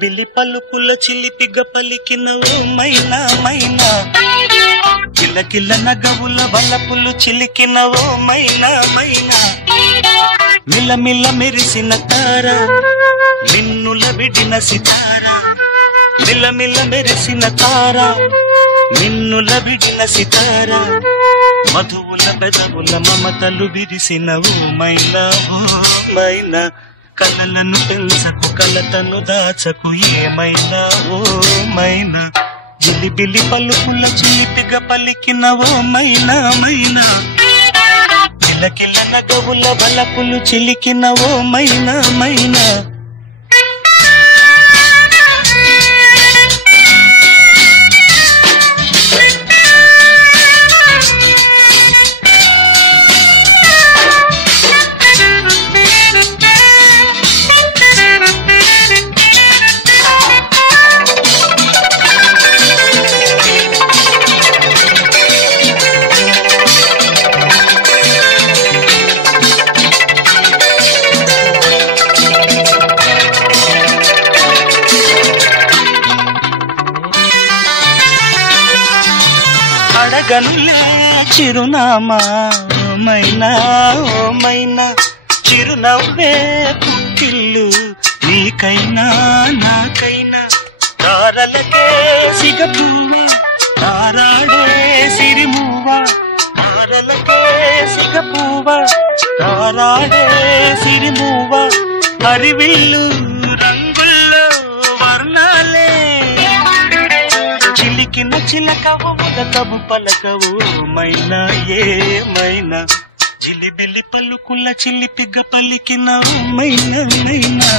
బిలి పలుకుల చిలిపిగ పలికిన ఓ మైనా మైనా, కిలకిల నగవుల వలపులు చిలికిన ఓ మైనా మైనా, మిలమిల మెరిసిన తార మిన్నుల విడిన సితార, మిలమిల మెరిసిన తార మిన్నుల విడిన సితార, మధువుల పెదవుల మమతలు విరిసిన ఓ మైనా ఓ మైనా, కలలను పెంచకు కలతను దాచకు ఏమైనా ఓ మైనా, జిలిబిలి పలుకుల చిలిపిగ పలికిన ఓ మైనా మైనా, కిలకిల నగవుల వలపులు చిలికిన ఓ మైనా మైనా. అడగనులే చిరునామా ఓ మైనా ఓ మైనా, చిరునవ్వే పుట్టిల్లు నీకైనా నాకైనా, తారలకే సిగపువ్వ తారాడే సిరిమువ్వ, తారలకే సిగపువ్వ తారాడే సిరిమువ్వ, హరివిల్లు రంగుల్లో వర్ణాలే చిలికిన చిలకవు ముదకవు పలకవు మైనా ఏమైనా, జిలిబిలి పలుకుల చిలిపిగ పలికిన మైనా మైనా.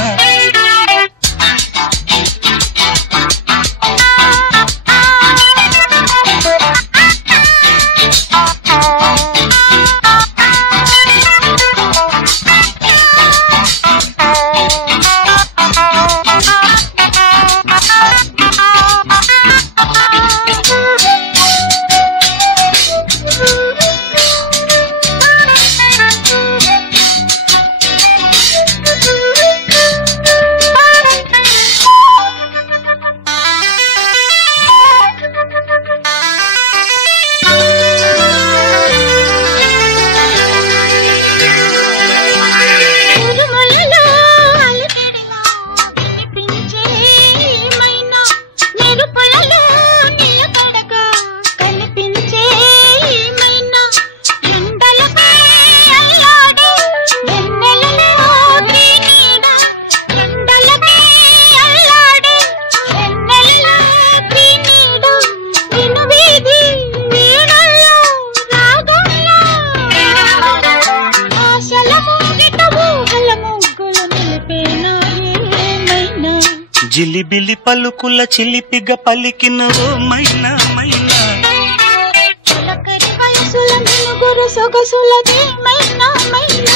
జిలిబిలి పలుకుల చిలిపిగ పలికిన ఓ మైనా మైనా, చిలకరి వయసుల మినుగురు సొగసులది మైనా మైనా,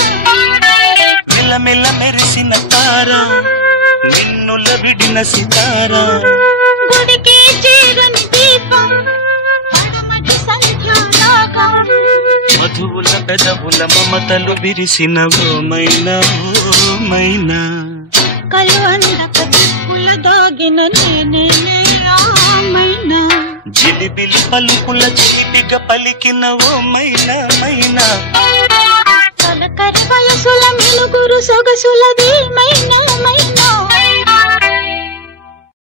మిలమిల మెరిసిన తార మిన్నుల విడిన సితార, గుడికి చేరని దీపం పడమటి సంధ్యారాగం, మధువుల పెదవుల మమతలు విరిసిన ఓ మైనా ఓ మైనా, కలు అందక దిక్కుల దాగిన నేనే మైనా, జిలిబిలి పలుకుల చిలిపిగ పలికిన ఓ మైనా మైనా, చిలకరి వయసుల మినుగురు సొగసులది మైనా మైనా.